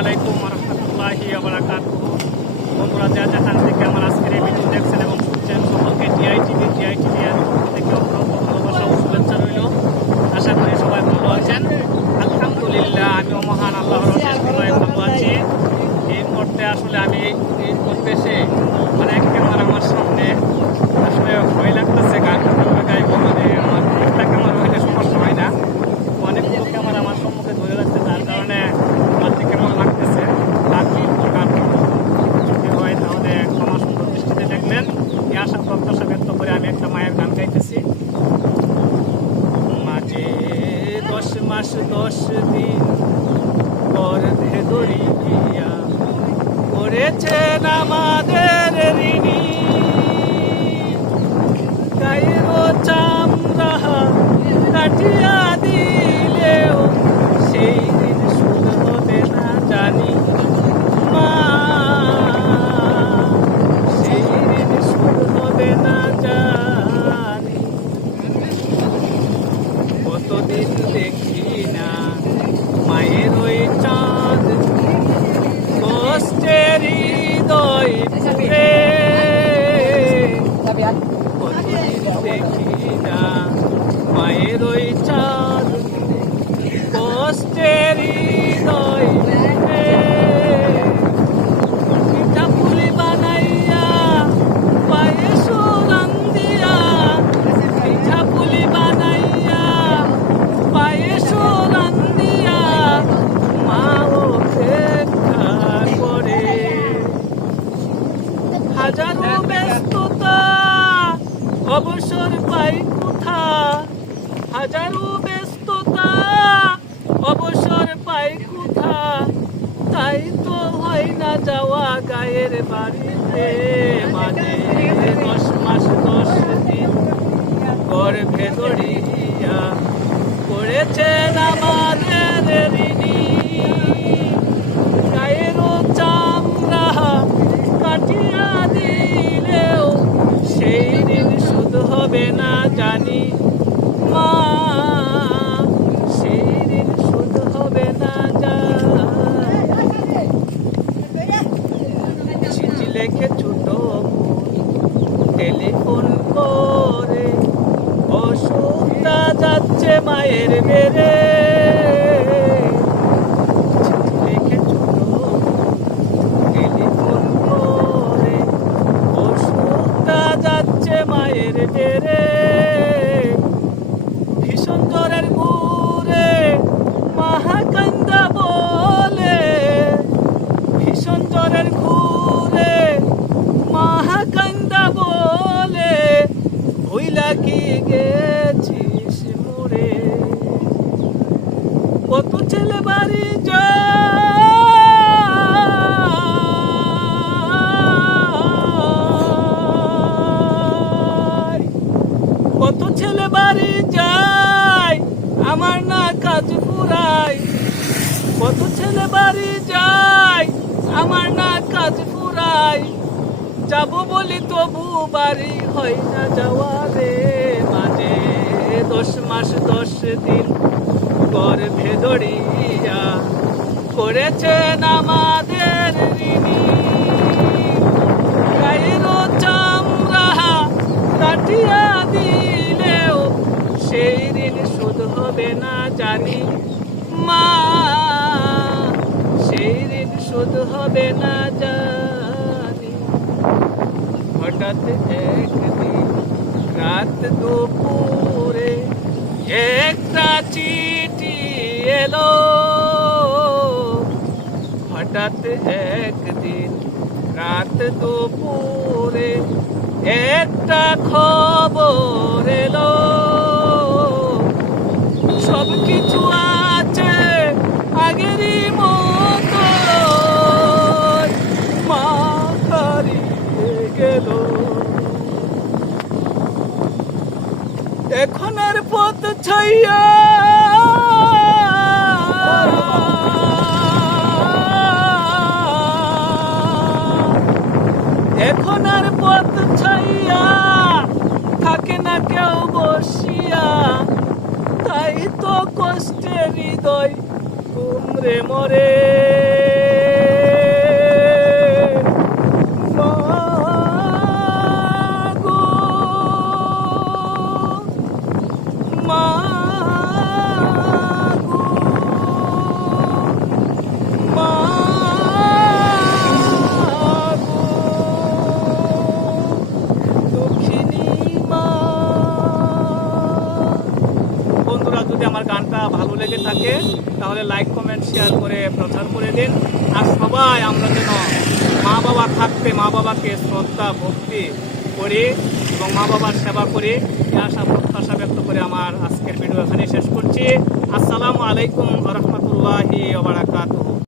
আলাইকুম ওয়া রাহমাতুল্লাহি ওয়া বারাকাতুহু। বন্ধুরা যেখান থেকে আমার আজকের এই ভিডিও দেখছেন এবং শুনছেন সকলকে টিআইটিভি এর পক্ষ থেকে অত্যন্ত ভালোবাসা ও শুভেচ্ছা রইল। আশা করি সবাই ভালো আছেন। আলহামদুলিল্লাহ, আমিও মহান আল্লাহর অশেষ কৃপায় ভালো আছি। এই মুহূর্তে আসলে আমি এই পরিবেশে মানে ক্যামেরা আমার সামনে আসলে ভয় লাগতেছে, গান গাইব মানে আমার একটা ক্যামেরা হইলে সমস্যা হয় না, অনেকগুলো ক্যামেরা আমার সম্মুখে ধরে রাখছে, তার কারণে বাড়তি কেমন লাগতেছে। যদি হয় তাহলে ক্ষমা সুন্দর দৃষ্টিতে দেখবেন। এই আশা প্রত্যাশা ব্যক্ত করে আমি একটা মায়ের গান গাইতেছি। মাঝে 10 মাস 10 দিন পর ভেদরি গিয়া করেছেন আমাদের ঋণী, গায়ের চামড়া কাটিয়া দিলেও সেই দিন সুদ হবে না জানি মা, সেই দিন সুদ হবে না জানি। কতদিন দেখি না মায়ের ওই চাঁদ, কষ্টের হৃদয় পুরে, কতদিন দেখি না মায়ের ওই চাঁদ, কষ্টের হৃদয় পুরে। পিঠা পুলি বানাইয়া পায়েস রান্দিয়া, পিঠা পুলি বানাইয়া পায়েস রান্দিয়া মা অপেক্ষা করে। হাজারো ব্যস্ততা অবসর পাই কোথা, হাজারো ব্যস্ততা অবসর পাই কোথা, তাই তো হয় না যাওয়া গায়ের বাড়িতে। মাঝে 10 মাস 10 দিন গর্ভে ধরিয়া করেছেন আমাদের ঋণী, গায়ের চামড়া কাটিয়া দিলেও সেই দিন সুদ হবে না জানি মা, সেই দিন সুদ হবে না জানি। চিঠি লেখে ছোট টেলিফোন করে অসুখটা যাচ্ছে মায়ের বেড়ে, চিঠি লেখে ছোট টেলিফোন করে অসুখটা যাচ্ছে মায়ের বেড়ে। ভীষণ জ্বরের ঘুরে মাহাকান্দা বলে, ভীষণ জ্বরের ঘুরে মাহাকান্দা বলে, ভুইলা কি গেছিস মোরে। কত ছেলে বাড়ি যায়, কত ছেলে বাড়ি যায় আমার না কাজ ফুরায়, কত ছেলে বাড়ি যায় আমার না কাজ ফুরায়, যাব বলি তবু বাড়ি হয় না যাওয়া রে। মাঝে 10 মাস 10 দিন গর্ভে ধরিয়া করেছেন আমাদের ঋণী, গায়ের চামড়া কাটিয়া দিলেও সেই দিন সুদ হবে না জানি মা, সেই দিন সুদ হবে না জানি। হঠাৎ একদিন রাত দুপুরে একটা চিঠি এলো, হঠাৎ একদিন রাত দুপুরে একটা খবর এলো, সব কিছু আছে আগেরই মতো, মা হারিয়ে গেল। এখন আর পথ ছাইয়া এখন আর পথ ছাইয়া থাকে না কেউ বসিয়া, তাই তো কষ্টের হৃদয় কুমড়ে মরে। ভালো লেগে থাকে তাহলে লাইক কমেন্ট শেয়ার করে প্রচার করে দিন। আর সবাই আমরা যেন মা বাবা থাকতে মা বাবাকে শ্রদ্ধা ভক্তি করি এবং মা বাবার সেবা করি, এই আশা প্রত্যাশা ব্যক্ত করে আমার আজকের ভিডিও এখানে শেষ করছি। আসসালামু আলাইকুম ওয়া রাহমাতুল্লাহি ওয়া বারাকাতুহু।